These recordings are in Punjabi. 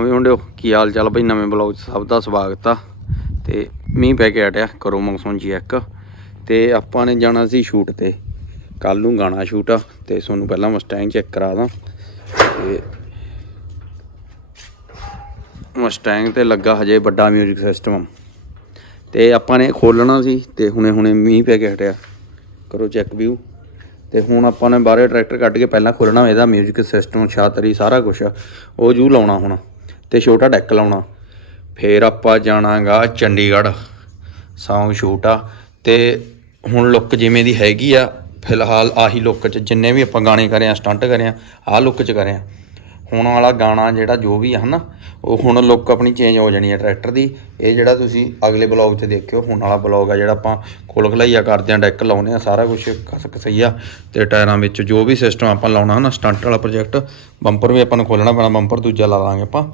ਹਾਂ ਵੀ ਮੁੰਡਿਓ, ਕੀ ਹਾਲ ਚਾਲ ਭਾਈ ਨਵੇਂ ਬਲੌਗ 'ਚ ਸਭ ਦਾ ਸਵਾਗਤ ਆ। ਤੇ ਮੀਂਹ ਪੈ ਕੇ ਹਟਿਆ ਕਰੋ ਮੌਨਸੂਨ ਜੀ ਇੱਕ। ਤੇ ਆਪਾਂ ਨੇ ਜਾਣਾ ਸੀ ਸ਼ੂਟ ਤੇ। ਕੱਲ ਨੂੰ ਗਾਣਾ ਸ਼ੂਟ ਆ, ਤੇ ਤੁਹਾਨੂੰ ਪਹਿਲਾਂ ਮਸਟੈਂਗ ਚੈੱਕ ਕਰਾ ਦਾਂ। ਤੇ ਮਸਟੈਂਗ ਤੇ ਲੱਗਾ ਹਜੇ ਵੱਡਾ ਮਿਊਜ਼ਿਕ ਸਿਸਟਮ ਤੇ ਆਪਾਂ ਨੇ ਖੋਲਣਾ ਸੀ, ਤੇ ਹੁਣੇ ਹੁਣੇ ਮੀਂਹ ਪੈ ਕੇ ਹਟਿਆ। ਕਰੋ ਚੈੱਕ ਵਿਊ। ਤੇ ਹੁਣ ਆਪਾਂ ਨੇ ਬਾਹਰੇ ਟਰੈਕਟਰ ਕੱਢ ਕੇ ਪਹਿਲਾਂ ਖੋਲਣਾ ਇਹਦਾ ਮਿਊਜ਼ਿਕ ਸਿਸਟਮ ਛਾਤਰੀ, ਸਾਰਾ ਕੁਝ ਉਹ ਜੂ ਲਾਉਣਾ ਹੁਣ। ਤੇ ਛੋਟਾ ਡੈਕ ਲਾਉਣਾ। ਫੇਰ ਆਪਾਂ ਜਾਣਾਗਾ ਚੰਡੀਗੜ੍ਹ। ਸੌਂਗ ਸ਼ੂਟ ਆ ਤੇ ਹੁਣ ਲੁੱਕ ਜਿਵੇਂ ਦੀ ਹੈਗੀ ਆ, ਫਿਲਹਾਲ ਆਹੀ ਲੁੱਕ ਚ ਜਿੰਨੇ ਵੀ ਆਪਾਂ ਗਾਣੇ ਕਰੇ ਆ ਸਟੰਟ ਕਰੇ ਆ ਆਹ ਲੁੱਕ ਚ ਕਰੇ ਆ ਹੁਣ ਵਾਲਾ ਗਾਣਾ ਜਿਹੜਾ ਜੋ ਵੀ ਆ ਨਾ ਉਹ ਹੁਣ ਲੁੱਕ ਆਪਣੀ ਚੇਂਜ ਹੋ ਜਾਣੀ ਹੈ ਟਰੈਕਟਰ ਦੀ। ਇਹ ਜਿਹੜਾ ਤੁਸੀਂ ਅਗਲੇ ਬਲੌਗ 'ਚ ਦੇਖਿਓ, ਹੁਣ ਵਾਲਾ ਬਲੌਗ ਆ ਜਿਹੜਾ ਆਪਾਂ ਖੋਲ ਖਲਾਈਆ ਕਰਦੇ ਆ ਡੈਕ ਲਾਉਨੇ ਆ, ਸਾਰਾ ਕੁਝ ਖਸਕ ਸਹੀ ਆ ਤੇ ਟਾਇਰਾਂ ਵਿੱਚ ਜੋ ਵੀ ਸਿਸਟਮ ਆਪਾਂ ਲਾਉਣਾ ਹੈ ਨਾ ਸਟੰਟ ਵਾਲਾ ਪ੍ਰੋਜੈਕਟ ਬੰਪਰ ਵੀ ਆਪਾਂ ਨੂੰ ਖੋਲਣਾ ਪੈਣਾ ਬੰਪਰ ਦੂਜਾ ਲਾ ਲਾਂਗੇ ਆਪਾਂ।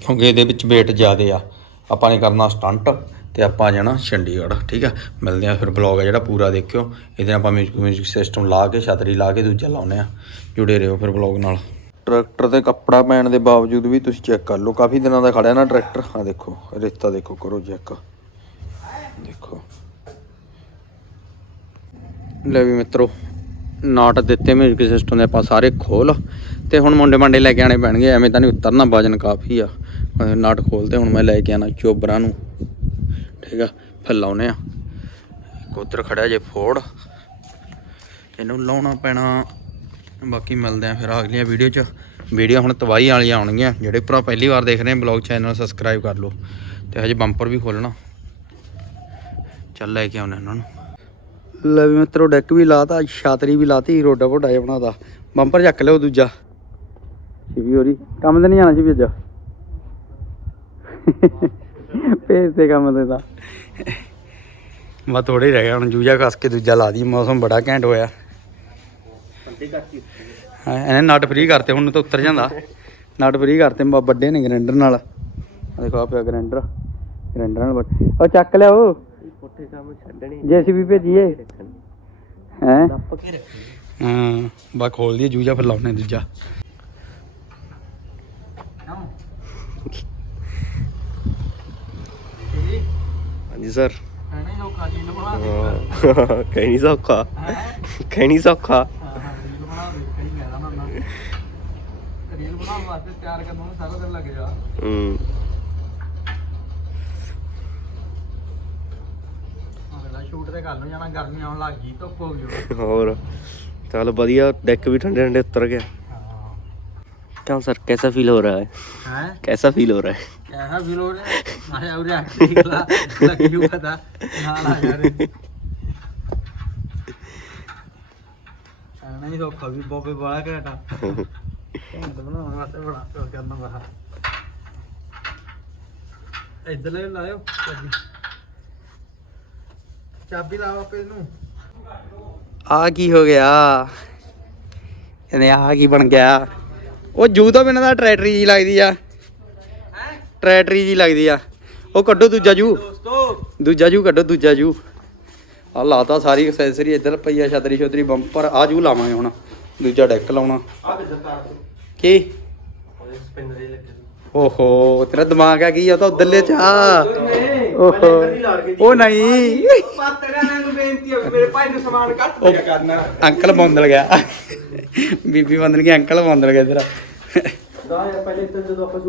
ਕਿਉਂਕਿ ਇਹਦੇ ਵਿੱਚ weight ਜ਼ਿਆਦੇ ਆ। ਆਪਾਂ ਨੇ ਕਰਨਾ ਸਟੰਟ ਤੇ ਆਪਾਂ ਜਾਣਾ ਚੰਡੀਗੜ੍ਹ, ਠੀਕ ਆ? ਮਿਲਦੇ ਆ ਫਿਰ ਬਲੌਗ ਆ ਜਿਹੜਾ ਪੂਰਾ ਦੇਖਿਓ। ਇਹਦੇ ਨਾਲ ਆਪਾਂ ਮਿਊਜ਼ਿਕ ਮਿਊਜ਼ਿਕ ਸਿਸਟਮ ਲਾ ਕੇ, ਛਤਰੀ ਲਾ ਕੇ ਦੂਜਾ ਲਾਉਨੇ ਆ। ਜੁੜੇ ਰਹੋ ਫਿਰ ਬਲੌਗ ਨਾਲ। ਟਰੈਕਟਰ ਤੇ ਕੱਪੜਾ ਪੈਣ ਦੇ ਬਾਵਜੂਦ ਵੀ ਤੁਸੀਂ ਚੈੱਕ ਕਰ ਲਓ। ਕਾਫੀ ਦਿਨਾਂ ਦਾ ਖੜਿਆ ਨਾ ਟਰੈਕਟਰ। ਆ ਦੇਖੋ ਰੇਤਾ ਦੇਖੋ, ਕਰੋ ਚੈੱਕ ਦੇਖੋ। ਲੈ ਵੀ ਮਿੱਤਰੋ, ਨਾਟ ਦਿੱਤੇ ਮਿਊਜ਼ਿਕ ਸਿਸਟਮ ਦੇ ਆਪਾਂ ਸਾਰੇ ਖੋਲ। ਤੇ ਹੁਣ ਮੁੰਡੇ ਮੰਡੇ ਲੈ ਕੇ ਆਣੇ ਪੈਣਗੇ, ਐਵੇਂ ਤਾਂ ਨਹੀਂ ਉਤਰਨਾ ਵਜਨ ਕਾਫੀ ਆ। ਅਹ ਨਾਟ ਖੋਲਦੇ ਹੁਣ ਮੈਂ ਲੈ ਕੇ ਆਣਾ ਚੋਬਰਾਂ ਨੂੰ। ਠੀਕ ਆ, ਫਿਰ ਲਾਉਨੇ ਆ। ਇੱਕ ਖੜਿਆ ਜੇ ਫੋੜ ਇਹਨੂੰ ਲਾਉਣਾ ਪੈਣਾ ਬਾਕੀ ਮਿਲਦੇ ਆ ਫਿਰ ਅਗਲੀਆਂ ਵੀਡੀਓ 'ਚ। ਵੀਡੀਓ ਹੁਣ ਤਵਾਈ ਵਾਲੀਆਂ ਆਉਣਗੀਆਂ। ਜਿਹੜੇ ਭਰਾ ਪਹਿਲੀ ਵਾਰ ਦੇਖ ਰਹੇ ਆ ਬਲੌਗ ਚੈਨਲ ਸਬਸਕ੍ਰਾਈਬ ਕਰ ਲਓ। ਤੇ ਹਜੇ ਬੰਪਰ ਵੀ ਖੋਲਣਾ ਚੱਲ ਲੈ ਕੇ ਆਉਣੇ ਇਹਨਾਂ ਨੂੰ। ਲੈ ਵੀ ਮਿੱਤਰੋ ਡੈਕ ਵੀ ਲਾਤਾ, ਛਾਤਰੀ ਵੀ ਲਾਤੀ, ਰੋਡਾ ਵੋਡਾ ਜਿਹਾ ਬਣਾਤਾ। ਬੰਪਰ ਚੱਕ ਲਿਓ ਦੂਜਾ। ਸ਼ਿਵੀ ਹੋਰੀ, ਕੰਮ ਤੇ ਨਹੀਂ ਜਾਣਾ ਸੀ ਅੱਜ? ਭੇਜ ਤੇ ਕੰਮ ਤੇ ਤਾਂ। ਮੈਂ ਥੋੜੇ ਰਹਿ ਗਿਆ, ਹੁਣ ਜੂਜਾ ਕੱਸ ਕੇ ਦੂਜਾ ਲਾ ਦੀ, ਮੌਸਮ ਬੜਾ ਘੈਂਟ ਹੋਇਆ। ਹਾਂ ਇਹਨੇ ਨਟ ਫ੍ਰੀ ਕਰਤੇ ਹੁਣ ਤਾਂ ਉੱਤਰ ਜਾਂਦਾ। ਨਟ ਫ੍ਰੀ ਕਰਤੇ ਵੱਡੇ ਨੇ ਗ੍ਰੈਂਡਰ ਨਾਲ। ਦੇਖੋ ਆ ਪਿਆ ਗ੍ਰੈਂਡਰ। ਗ੍ਰੈਂਡਰ ਨਾਲ ਉਹ ਚੱਕ ਲਿਆ ਉਹ। ਪੁੱਠੇ ਕੰਮ ਛੱਡਣੇ ਜੇਸੀਬੀ ਭੇਜੀਏ ਹੈ? ਹਾਂ ਬਾ ਖੋਲ ਦੀ ਜੂਜਾ ਫਿਰ ਲਾਉਣੇ ਦੂਜਾ। ਹਾਂਜੀ ਸਰ। ਐਨੇ ਜੋ ਕਾਜੀ ਨੂੰ ਬਣਾ ਕਹੀਂ ਨਹੀਂ ਸੌਖਾ। ਕਹੀਂ ਨਹੀਂ ਸੌਖਾ ਰੀਲ ਬਣਾ ਦੇ ਕਈ ਕਹਿਦਾ ਨਾ ਰੀਲ ਬਣਾਉਣ ਵਾਸਤੇ ਤਿਆਰ ਕਰਨ ਨੂੰ ਸਾਰਾ ਦਿਨ ਲੱਗ ਜਾ ਹੂੰ ਅਗਲਾ ਸ਼ੂਟ ਤੇ ਕੱਲ ਨੂੰ ਜਾਣਾ ਗਰਮੀ ਆਉਣ ਲੱਗ ਗਈ ਧੁੱਪ ਹੋ ਗਈ ਹੋਰ ਚੱਲ ਵਧੀਆ ਡੈਕ ਵੀ ਠੰਡੇ ਠੰਡੇ ਉਤਰ ਗਿਆ ਹਾਂ क्यों सर कैसा फील हो रहा है ਹੈ कैसा फील हो रहा है कैसा फील हो रहा है माया उरे निकला लगी हुआ था नाल आ जा रहे नहीं तो कभी बॉबे बड़ा कहता ਘੈਂਟ ਬਣਾਉਣ ਵਾਸਤੇ ਬੜਾ ਕੁਝ ਕਰਨਾ ਬਾਹਰ ਇੱਧਰ ਲੈ ਲਾਇਓ ਚਾਬੀ। ਚਾਬੀ ਲਾਓ ਆਪੇ ਨੂੰ ਆ ਕੀ ਹੋ ਗਿਆ? ਇਹਨੇ ਆ ਕੀ ਬਣ ਗਿਆ? ਉਹ ਜੂ ਤੋਂ ਬਿਨਾਂ ਦਾ ਟਰੈਕਟਰੀ ਜੀ ਲੱਗਦੀ ਆ। ਟਰੈਕਟਰੀ ਜੀ ਲੱਗਦੀ ਆ। ਉਹ ਕੱਢੋ ਦੂਜਾ ਜੂ। ਦੂਜਾ ਜੂ ਕੱਢੋ ਦੂਜਾ ਜੂ। ਆ ਲਾਤਾ ਸਾਰੀ ਐਕਸੈਸਰੀ ਇੱਧਰ ਪਈ ਆ ਛਤਰੀ ਛਤਰੀ ਬੰਪਰ ਆ ਜੂ ਲਾਵਾਂਗੇ ਹੁਣ। ਦੂਜਾ ਡੈਕ ਲਾਉਣਾ। ਕੀ ਓਹੋ ਤੇਰਾ ਦਿਮਾਗ ਆ ਕੀ ਆ ਉਹ ਤਾਂ ਉਧਰਲੇ ਚ ਆ ਓਹੋ ਉਹ ਨਹੀਂ ਪਾਤੜਾਂ ਨੂੰ ਬੇਨਤੀ ਹੈ ਵੀ ਮੇਰੇ ਭਾਈ ਨੂੰ ਸਮਾਨ ਘੱਟ ਦਿਆ ਕਰਨਾ ਅੰਕਲ ਬੌਂਦਲ ਗਿਆ ਬੀਬੀ ਬੌਂਦਲ ਗਿਆ ਅੰਕਲ ਬੌਂਦਲ ਗਿਆ ਤੇਰਾ ਦਾ ਪਹਿਲੇ ਇੱਥੇ ਜਦੋਂ ਆਪਾਂ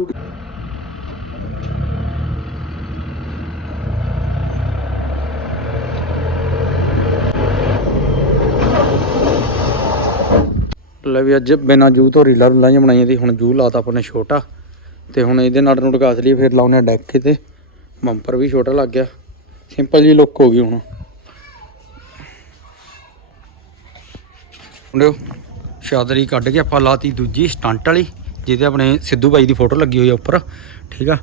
ਲੈ ਵੀ ਅੱਜ ਬਿਨਾ ਜੂ ਤੋਂ ਰੀਲਾਂ ਰੂਲਾਂ ਬਣਾਈਆਂ ਸੀ, ਹੁਣ ਜੂ ਲਾਤਾ ਆਪਾਂ ਨੇ ਛੋਟਾ। ਤੇ ਹੁਣ ਇਹਦੇ ਨਾਲ ਨੂੰ ਟਕਾਸ ਲਈ ਫਿਰ ਲਾਉਨੇ ਡੈਕ ਤੇ ਬੰਪਰ ਵੀ ਛੋਟਾ ਲੱਗ ਗਿਆ। ਸਿੰਪਲ ਜੀ ਲੁੱਕ ਹੋ ਗਈ ਹੁਣ। ਮੁੰਡਿਓ ਸ਼ਾਦਰੀ ਕੱਢ ਕੇ ਆਪਾਂ ਲਾਤੀ ਦੂਜੀ ਸਟੰਟ ਵਾਲੀ, ਜਿਹਦੇ ਆਪਣੇ ਸਿੱਧੂ ਬਾਈ ਦੀ ਫੋਟੋ ਲੱਗੀ ਹੋਈ ਆ ਉੱਪਰ, ਠੀਕ ਆ?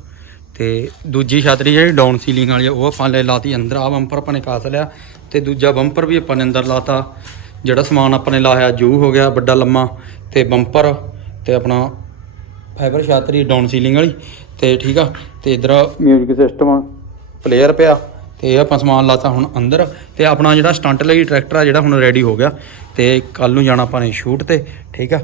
ਤੇ ਦੂਜੀ ਛਾਤਰੀ ਜਿਹੜੀ ਡਾਊਨ ਸੀਲਿੰਗ ਵਾਲੀ ਆ, ਉਹ ਆਪਾਂ ਲੈ ਲਾਤੀ ਅੰਦਰ ਆ ਬੰਪਰ ਆਪਾਂ ਨੇ ਕਾਸ ਲਿਆ। ਤੇ ਦੂਜਾ ਬੰਪਰ ਵੀ ਆਪਾਂ ਨੇ ਅੰਦਰ ਲਾਤਾ। ਜਿਹੜਾ ਸਮਾਨ ਆਪਾਂ ਨੇ ਲਾਇਆ ਜੂ ਹੋ ਗਿਆ ਵੱਡਾ ਲੰਮਾ ਤੇ ਬੰਪਰ ਤੇ ਆਪਣਾ ਫਾਈਬਰ ਛਤਰੀ ਡਾਊਨ ਸੀਲਿੰਗ ਵਾਲੀ ਤੇ ਠੀਕ ਆ ਤੇ ਇਧਰ ਮਿਊਜ਼ਿਕ ਸਿਸਟਮ ਪਲੇਅਰ ਪਿਆ ਤੇ ਇਹ ਆਪਾਂ ਸਮਾਨ ਲਾਤਾ ਹੁਣ ਅੰਦਰ ਤੇ ਆਪਣਾ ਜਿਹੜਾ ਸਟੰਟ ਲਈ ਟਰੈਕਟਰ ਆ ਜਿਹੜਾ ਹੁਣ ਰੈਡੀ ਹੋ ਗਿਆ ਤੇ ਕੱਲ ਨੂੰ ਜਾਣਾ ਆਪਾਂ ਨੇ ਸ਼ੂਟ ਤੇ ਠੀਕ ਆ।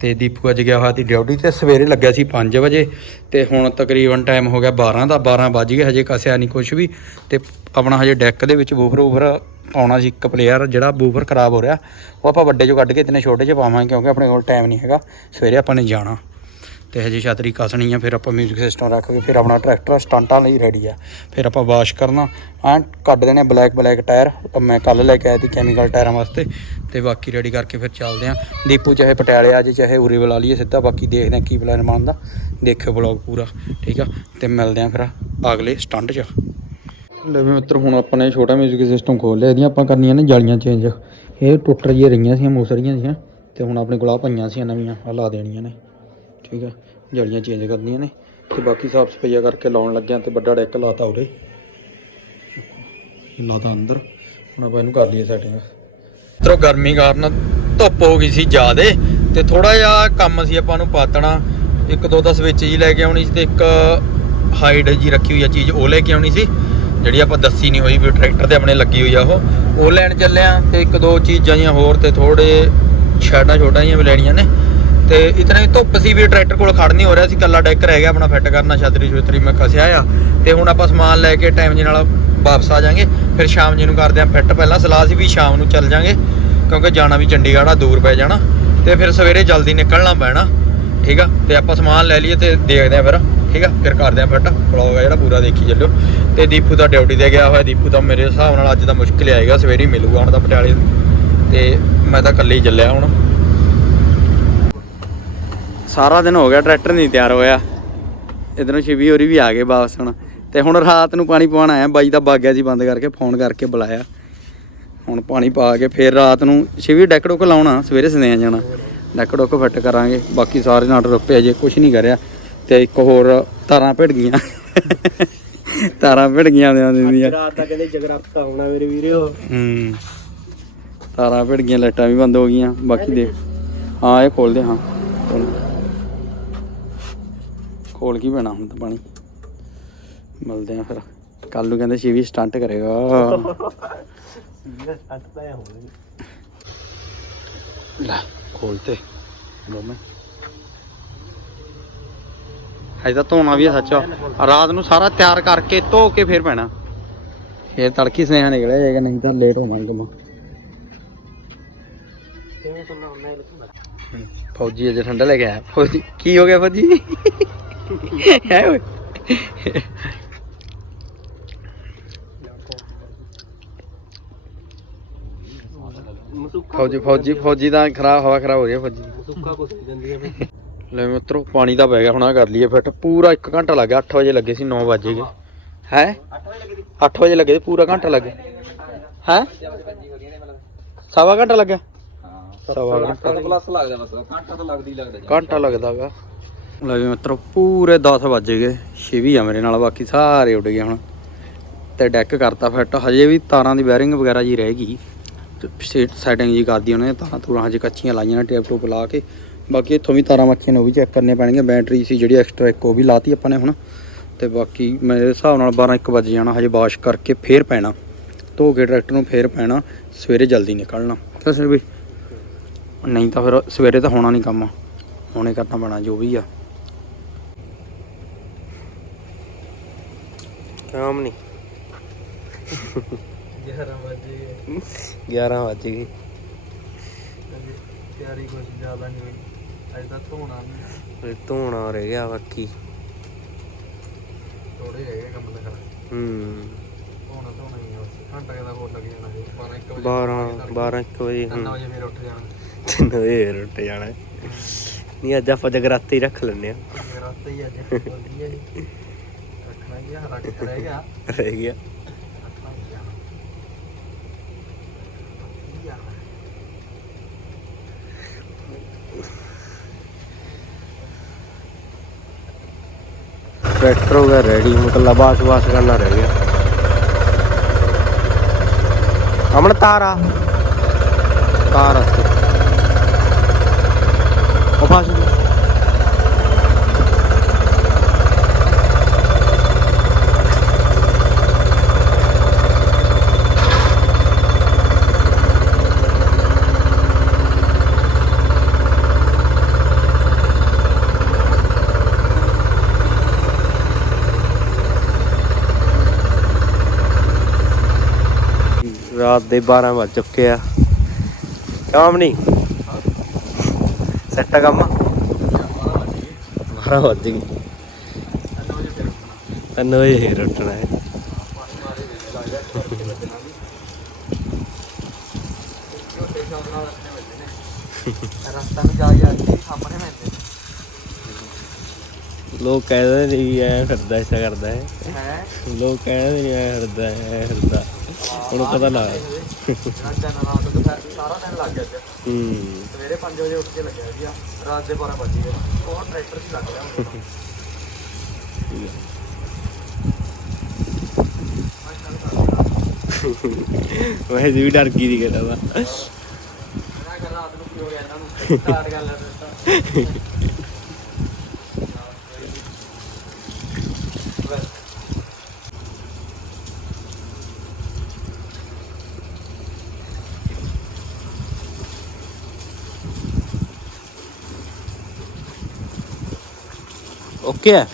ਤੇ ਦੀਪੂ ਅੱਜ ਗਿਆ ਹੋਇਆ ਸੀ ਡਿਊਟੀ ਤੇ ਸਵੇਰੇ ਲੱਗਿਆ ਸੀ 5 ਵਜੇ ਤੇ ਹੁਣ ਤਕਰੀਬਨ ਟਾਈਮ ਹੋ ਗਿਆ 12 ਦਾ 12 ਵੱਜ ਗਏ ਹਜੇ ਕਸਿਆ ਨਹੀਂ ਕੁਝ ਵੀ ਤੇ ਆਪਣਾ ਹਜੇ ਡੈਕ ਦੇ ਵਿੱਚ ਬੂਫਰ ਬੂਫਰ ਪਾਉਣਾ ਸੀ ਇੱਕ ਪਲੇਅਰ ਜਿਹੜਾ ਬੂਫਰ ਖਰਾਬ ਹੋ ਰਿਹਾ, ਉਹ ਆਪਾਂ ਵੱਡੇ ਚੋਂ ਕੱਢ ਕੇ ਇਤਨੇ ਛੋਟੇ ਚ ਪਾਵਾਂਗੇ ਕਿਉਂਕਿ ਆਪਣੇ ਕੋਲ ਟਾਈਮ ਨਹੀਂ ਹੈਗਾ। ਸਵੇਰੇ ਆਪਾਂ ਨੇ ਜਾਣਾ। ਤੇ ਹਜੇ ਛਤਰੀ ਕਸਣੀ ਆ, ਫਿਰ ਆਪਾਂ 뮤직 ਸਿਸਟਮ ਰੱਖ ਕੇ ਫਿਰ ਆਪਣਾ ਟਰੈਕਟਰ ਸਟੰਟਾਂ ਲਈ ਰੈਡੀ ਆ। ਫਿਰ ਆਪਾਂ ਵਾਸ਼ ਕਰਨਾ। ਐਂ ਕੱਢ ਦੇਣੇ ਬਲੈਕ ਬਲੈਕ ਟਾਇਰ ਮੈਂ ਕੱਲ ਲੈ ਕੇ ਆਇਆ ਸੀ ਕੈਮੀਕਲ ਟਾਇਰਾਂ ਵਾਸਤੇ। ਤੇ ਬਾਕੀ ਰੈਡੀ ਕਰਕੇ ਫਿਰ ਚੱਲਦੇ ਆ। ਦੀਪੂ ਚਾਹੇ ਪਟਿਆਲੇ ਆ ਜੇ ਚਾਹੇ ਉਰੇ ਬੁਲਾ ਲਈਏ ਸਿੱਧਾ, ਬਾਕੀ ਦੇਖਦੇ ਆ ਕੀ ਪਲਾਨ ਬਣਦਾ। ਦੇਖਿਓ ਵਲੌਗ ਪੂਰਾ, ਠੀਕ ਆ? ਤੇ ਮਿਲਦੇ ਆ ਫਿਰ ਅਗਲੇ ਸਟੰਟ 'ਚ। ਲੈ ਵੀ ਮਿੱਤਰ, ਹੁਣ ਆਪਾਂ ਨੇ ਛੋਟਾ ਮਿਊਜ਼ਿਕ ਸਿਸਟਮ ਖੋਲ ਲਿਆ, ਇਹਦੀਆਂ ਆਪਾਂ ਕਰਨੀਆਂ ਨੇ ਜਾਲੀਆਂ ਚੇਂਜ ਇਹ ਟੁੱਟ ਰਹੀਆਂ ਰਹੀਆਂ ਸੀ, ਮੋਸਰੀਆਂ ਸੀਆਂ ਤੇ ਹੁਣ ਆਪਣੇ ਕੋਲ ਆ ਪਈਆਂ ਸੀ ਨਵੀਆਂ ਆ ਲਾ ਦੇਣੀਆਂ ਨੇ। ਠੀਕ ਆ ਜਾਲੀਆਂ ਚੇਂਜ ਕਰਨੀਆਂ ਨੇ, ਤੇ ਬਾਕੀ ਸਾਫ਼ ਸਫਾਈਆ ਕਰਕੇ ਲਾਉਣ ਲੱਗਿਆ ਤੇ ਵੱਡਾ ਡੈਕ ਲਾਤਾ ਉਰੇ। ਲਾਤਾ ਅੰਦਰ, ਹੁਣ ਆਪਾਂ ਇਹਨੂੰ ਕਰ ਲਈਏ ਸੈਟਿੰਗ ਮਿੱਤਰੋ, ਗਰਮੀ ਕਾਰਨ ਧੁੱਪ ਹੋ ਗਈ ਸੀ ਜ਼ਿਆਦੇ, ਤੇ ਥੋੜਾ ਜਿਹਾ ਕੰਮ ਸੀ ਆਪਾਂ ਨੂੰ ਪਾਤਣਾ। ਇੱਕ ਦੋ ਦਾ ਸਵਿਚ ਜੀ ਲੈ ਕੇ ਆਉਣੀ ਸੀ, ਤੇ ਇੱਕ ਹਾਈਡ ਜੀ ਰੱਖੀ ਹੋਈ ਆ ਚੀਜ਼, ਉਹ ਲੈ ਕੇ ਆਉਣੀ ਸੀ। ਜਿਹੜੀ ਆਪਾਂ ਦੱਸੀ ਨਹੀਂ ਹੋਈ ਵੀ ਟਰੈਕਟਰ ਤੇ ਆਪਣੇ ਲੱਗੀ ਹੋਈ ਆ ਉਹ ਉਹ ਲੈਣ ਚੱਲਿਆ ਤੇ ਇੱਕ ਦੋ ਚੀਜ਼ਾਂ ਜੀਆਂ ਹੋਰ ਤੇ ਥੋੜੇ ਛਾਟਾਂ ਛੋਟਾਂ ਜੀਆਂ ਵੀ ਲੈਣੀਆਂ ਨੇ। ਤੇ ਇਤਨੇ ਧੁੱਪ ਸੀ ਵੀ ਟਰੈਕਟਰ ਕੋਲ ਖੜ ਨਹੀਂ ਹੋ ਰਿਹਾ ਸੀ ਕੱਲਾ ਡੈਕ ਰਹਿ ਗਿਆ ਆਪਣਾ ਫਿੱਟ ਕਰਨਾ ਛਤਰੀ ਛੁਤਰੀ ਮੈਂ ਕਸਿਆ ਆ। ਤੇ ਹੁਣ ਆਪਾਂ ਸਮਾਨ ਲੈ ਕੇ ਟਾਈਮ ਜੀ ਨਾਲ ਵਾਪਸ ਆ ਜਾਾਂਗੇ, ਫਿਰ ਸ਼ਾਮ ਜੀ ਨੂੰ ਕਰਦੇ ਆਂ ਫਿੱਟ। ਪਹਿਲਾਂ ਸਲਾਹ ਸੀ ਵੀ ਸ਼ਾਮ ਨੂੰ ਚੱਲ ਜਾਾਂਗੇ, ਕਿਉਂਕਿ ਜਾਣਾ ਵੀ ਚੰਡੀਗੜ੍ਹ ਆ, ਦੂਰ ਪੈ ਜਾਣਾ। ਤੇ ਫਿਰ ਸਵੇਰੇ ਜਲਦੀ ਨਿਕਲਣਾ ਪੈਣਾ, ਠੀਕ ਆ? ਤੇ ਆਪਾਂ ਸਮਾਨ ਲੈ ਲਈਏ ਤੇ ਦੇਖਦੇ ਆਂ ਫਿਰ। ਠੀਕ ਆ? ਫਿਰ ਕਰਦੇ ਆਂ ਫਿੱਟ। ਵਲੌਗ ਆ ਜਿਹੜਾ, ਪੂਰਾ ਦੇਖੀ ਚੱਲਿਓ। ਤੇ ਦੀਪੂ ਦਾ ਡਿਊਟੀ ਤੇ ਗਿਆ ਹੋਇਆ। ਦੀਪੂ ਤਾਂ ਮੇਰੇ ਹਿਸਾਬ ਨਾਲ ਅੱਜ ਤਾਂ ਮੁਸ਼ਕਿਲ ਆਏਗਾ। ਸਵੇਰੇ ਮਿਲੂਗਾ ਹੁਣ ਤਾਂ ਪਟਿਆਲੇ ਤੇ ਮੈਂ ਤਾਂ ਇਕੱਲੇ ਹੀ ਚੱਲਿਆ ਹੁਣ। ਸਾਰਾ ਦਿਨ ਹੋ ਗਿਆ ਟਰੈਕਟਰ ਨਹੀਂ ਤਿਆਰ ਹੋਇਆ। ਇਧਰੋਂ ਸ਼ਿਵੀ ਹੋਰੀ ਵੀ ਆ ਗਏ ਵਾਪਸ ਹੁਣ। ਤੇ ਹੁਣ ਰਾਤ ਨੂੰ ਪਾਣੀ ਪਵਾਉਣ ਆਇਆ। ਬਾਈ ਦਾ ਬਾਗਿਆ ਜੀ ਬੰਦ ਕਰਕੇ ਫੋਨ ਕਰਕੇ ਬੁਲਾਇਆ। ਹੁਣ ਪਾਣੀ ਪਾ ਕੇ ਫਿਰ ਰਾਤ ਨੂੰ ਸ਼ਿਵੀ ਡੈਕ ਡੁੱਕ ਲਾਉਣਾ। ਸਵੇਰੇ ਸਨੇਹ ਜਾਣਾ। ਡੈਕ ਡੁੱਕ ਫਿੱਟ ਕਰਾਂਗੇ। ਬਾਕੀ ਸਾਰੇ ਨਾਟ ਰੁਪਏ ਜੇ। ਕੁਝ ਨਹੀਂ ਕਰਿਆ। ਤੇ ਇੱਕ ਹੋਰ ਤਾਰਾਂ ਭਿੜ ਗਈਆਂ। ਤਾਰਾਂ ਭਿੜ ਗਈਆਂ ਦੇ ਦਿੰਦੀਆਂ ਰਾਤ ਦਾ ਕਹਿੰਦੇ ਜਗਰਾਤਾ ਹੋਣਾ ਮੇਰੇ ਵੀਰੋ। ਹੂੰ। ਤਾਰਾਂ ਭਿੜ ਗਈਆਂ ਲਾਈਟਾਂ ਵੀ ਬੰਦ ਹੋ ਗਈਆਂ। ਬਾਕੀ ਦੇ ਹਾਂ ਇਹ ਖੋਲਦੇ ਹਾਂ। ਖੋਲ। ਕੀ ਪੈਣਾ ਹੁਣ ਤਾਂ ਪਾਣੀ। ਮਿਲਦੇ ਆ ਫਿਰ। ਕੱਲ ਨੂੰ ਕਹਿੰਦੇ ਸ਼ਿਵੀ ਸਟੰਟ ਕਰੇਗਾ। ਹੋਵੇ ਲੈ ਖੋਲਤੇ ਦੋਵੇਂ ਹਜੇ ਤਾਂ ਧੋਣਾ ਵੀ ਆ ਸੱਚ ਰਾਤ ਨੂੰ ਸਾਰਾ ਤਿਆਰ ਕਰਕੇ ਧੋ ਕੇ ਫੇਰ ਪੈਣਾ। ਫੇਰ ਤੜਕੀ ਸਨੇਹਾ ਨਿਕਲਿਆ ਜਾਏਗਾ ਨਹੀਂ ਤਾਂ ਲੇਟ ਹੋਵਾਂਗੇ ਇਹ ਫੌਜੀ ਅਜੇ ਠੰਡਾ ਲੈ ਕੇ ਆਇਆ। ਫੌਜੀ ਕੀ ਹੋ ਗਿਆ ਫੌਜੀ? ਹੈ ਓਏ। ਫੌਜੀ ਫੌਜੀ ਫੌਜੀ ਦਾ ਖਰਾਬ ਹਵਾ ਖਰਾਬ ਹੋ ਰਹੀ ਹੈ ਫੌਜੀ ਦੀ। ਮਸੂਕਾ ਕੁਛ ਦਿੰਦੀ ਆ ਲੈ ਮਿੱਤਰੋ, ਪਾਣੀ ਦਾ ਪੈ ਗਿਆ, ਹੁਣ ਆ ਕਰ ਲਈਏ ਫਿੱਟ ਪੂਰਾ 1 ਘੰਟਾ ਲੱਗ ਗਿਆ 8 ਵਜੇ ਲੱਗੇ ਸੀ 9 ਵਜੇ ਗਏ। ਹੈ? 8 ਵਜੇ ਲੱਗੇ ਸੀ, ਪੂਰਾ ਘੰਟਾ ਲੱਗੇ ਹੈ? ਸਵਾ ਘੰਟਾ ਲੱਗਿਆ? ਸਵਾ ਘੰਟਾ। ਪਲੱਸ ਲੱਗਦਾ ਬਸ ਘੰਟਾ ਤਾਂ ਲੱਗਦੀ ਲੱਗਦਾ ਘੰਟਾ ਲੱਗਦਾਗਾ ਲੈ ਵੀ ਮਿੱਤਰੋ, ਪੂਰੇ 10 ਵਜ ਗਏ। ਛੇਵੀ ਆ ਮੇਰੇ ਨਾਲ, ਬਾਕੀ ਸਾਰੇ ਉੱਡ ਗਏ ਹੁਣ। ਤੇ ਡੈਕ ਕਰਤਾ ਫਿੱਟ ਹਜੇ ਵੀ ਤਾਰਾਂ ਦੀ ਵਾਇਰਿੰਗ ਵਗੈਰਾ ਜੀ ਰਹਿ ਗਈ। ਸੀਟ ਸੈਟਿੰਗ ਜੀ ਕਰਦੀ ਉਹਨੇ ਤਾਰਾਂ ਤੂਰਾਂ ਹਜੇ ਕੱਚੀਆਂ ਲਾਈਆਂ ਨੇ ਟੇਪ ਟੂਪ ਲਾ ਕੇ। ਬਾਕੀ ਇੱਥੋਂ ਵੀ ਤਾਰਾਂ ਮੱਖੀਆਂ ਨੇ ਉਹ ਵੀ ਚੈੱਕ ਕਰਨੇ ਪੈਣਗੀਆਂ ਬੈਟਰੀ ਸੀ ਜਿਹੜੀ ਐਕਸਟਰਾ ਇੱਕ ਉਹ ਵੀ ਲਾਤੀ ਆਪਾਂ ਨੇ ਹੁਣ। ਤੇ ਬਾਕੀ ਮੇਰੇ ਹਿਸਾਬ ਨਾਲ 12 1 ਵਜੇ ਜਾਣਾ ਹਜੇ ਵਾਸ਼ ਕਰਕੇ ਫੇਰ ਪੈਣਾ। ਧੋ ਕੇ ਟਰੈਕਟਰ ਨੂੰ ਫੇਰ ਪੈਣਾ ਸਵੇਰੇ ਜਲਦੀ ਨਿਕਲਣਾ। ਦੱਸ ਵੀ ਨਹੀਂ ਤਾਂ ਫਿਰ ਸਵੇਰੇ ਤਾਂ ਹੋਣਾ ਨਹੀਂ ਕੰਮ ਹੁਣੇ ਕਰਨਾ ਪੈਣਾ ਜੋ ਵੀ ਆ। ਕੰਮ ਨਹੀਂ। 11 ਵਜੇ 11 ਵੱਜ ਤਿਆਰੀ ਕੁਝ ਜ਼ਿਆਦਾ ਨਹੀਂ ਧੋਣਾ ਨਹੀਂ ਫਿਰ ਧੋਣਾ ਰਹਿ ਗਿਆ ਬਾਕੀ। ਥੋੜੇ ਹੈਗੇ ਕੰਮ ਦਾ ਹੂੰ। ਧੋਣਾ ਧੋਣਾ ਹੀ ਆ ਬਸ। ਘੰਟਾ ਕਿਦਾ ਹੋਰ ਲੱਗ ਜਾਣਾ ਜੀ। 12 1 ਵਜੇ 12 12 1 ਵਜੇ 3 ਹੂੰ। ਵਜੇ ਫਿਰ ਉੱਠ ਜਾਣਾ। ਤਿੰਨ ਵਜੇ ਰੁੱਟ ਜਾਣਾ। ਨਹੀਂ ਅੱਜ ਆਪਾਂ ਜਗਰਾਤੇ ਹੀ ਰੱਖ ਲੈਨੇ ਆ ਮੇਰਾ ਰਸਤਾ ਹੀ ਅੱਜ। ਵਧੀਆ ਜੀ। ਰੱਖਣਾ ਹੀ ਆ ਰੱਖ ਰਹਿ ਗਿਆ। ਰਹਿ ਗਿਆ ਰੱਖਣਾ ਹੀ ਆ ਵਧੀਆ। ਟਰੈਕਟਰ ਹੋ ਗਿਆ, ਰੈਡੀ, ਮਤਲਬ ਬਾਸ ਬਾਸ ਕਰਨਾ ਰਹਿ ਗਿਆ। ਅਮਨ, ਤਾਰਾ ਤਾਰ ਰਸਤੇ ਉਹ ਪਾਸ ਰਾਤ ਦੇ 12 ਵੱਜ ਚੁੱਕੇ ਆ। ਕੰਮ ਨਹੀਂ ਸੈੱਟ ਆ ਕੰਮ? 12 ਵੱਜ ਗਏ। ਤਿੰਨ ਵਜੇ ਫੇਰ ਉੱਠਣਾ ਹੈ। ਰਸਤਾ ਨੂੰ ਜਾ ਜਾ ਕੇ ਸਾਹਮਣੇ ਮੈਂਦੇ ਲੋਕ ਕਹਿੰਦੇ ਨੇ ਵੀ ਐ ਫਿਰਦਾ ਐਸਾ ਕਰਦਾ ਹੈ? ਲੋਕ ਕਹਿੰਦੇ ਨੇ ਐ ਫਿਰਦਾ ਐ ਫਿਰਦਾ। ਹੁਣ ਪਤਾ ਲੱਗਾ ਰਾਜਾ ਨਾਲ ਰਾਤ ਨੂੰ ਦੁਪਹਿਰ- ਸਾਰਾ ਦਿਨ ਲੱਗ ਗਿਆ। ਅੱਜ ਹੂੰ। ਸਵੇਰੇ 5 ਵਜੇ ਉੱਠ ਕੇ ਲੱਗਿਆ ਸੀ ਰਾਤ ਦੇ 12 ਵਜੇ ਉਹ ਟਰੈਕਟਰ 'ਚ ਲੱਗ ਗਿਆ ਹੁਣ ਮੈਂ ਜੀ ਵੀ ਡਰ ਗਈ ਦੀ ਕਹਿੰਦਾ ਵਾ ਮੈਂ ਕਿਹਾ ਰਾਤ ਨੂੰ ਕੀ ਹੋ ਗਿਆ ਇਹਨਾਂ ਨੂੰ? ਸਟਾਰਟ ਕਰ ਲਿਆ ਦਿੱਤਾ ਓਕੇ ਹੈ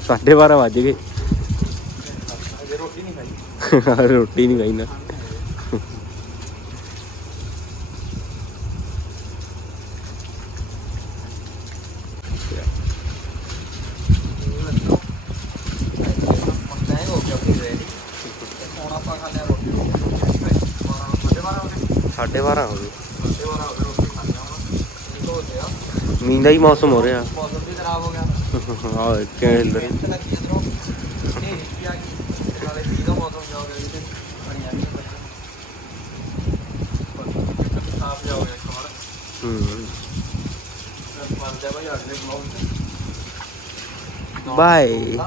ਸਾਢੇ 12 ਵੱਜ ਗਏ ਅਜੇ ਰੋਟੀ ਨਹੀਂ ਖਾਈ ਰੋਟੀ 12:30 ਹੋ ਗਏ। ਮੀਂਹ ਦਾ ਹੀ ਮੌਸਮ ਹੋ ਰਿਹਾ। ਮੌਸਮ ਵੀ ਖਰਾਬ ਹੋ ਗਿਆ। ਹਾਂ ਕਿਵੇਂ ਹਿੱਲ ਰਿਹਾ। ਬਾਏ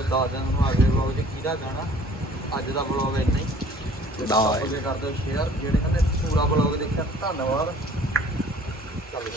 10 ਦਿਨ ਨੂੰ ਅਗਲੇ ਵਲੌਗ 'ਚ ਕਿਹਦਾ ਗਾਣਾ ਅੱਜ ਦਾ ਵਲੌਗ ਇੰਨਾ ਹੀ। Bye. ਅੱਗੇ ਸ਼ੇਅਰ ਜਿਹੜੇ ਕਹਿੰਦੇ ਪੂਰਾ ਬਲੌਗ ਦੇਖਿਆ ਧੰਨਵਾਦ ਚੱਲ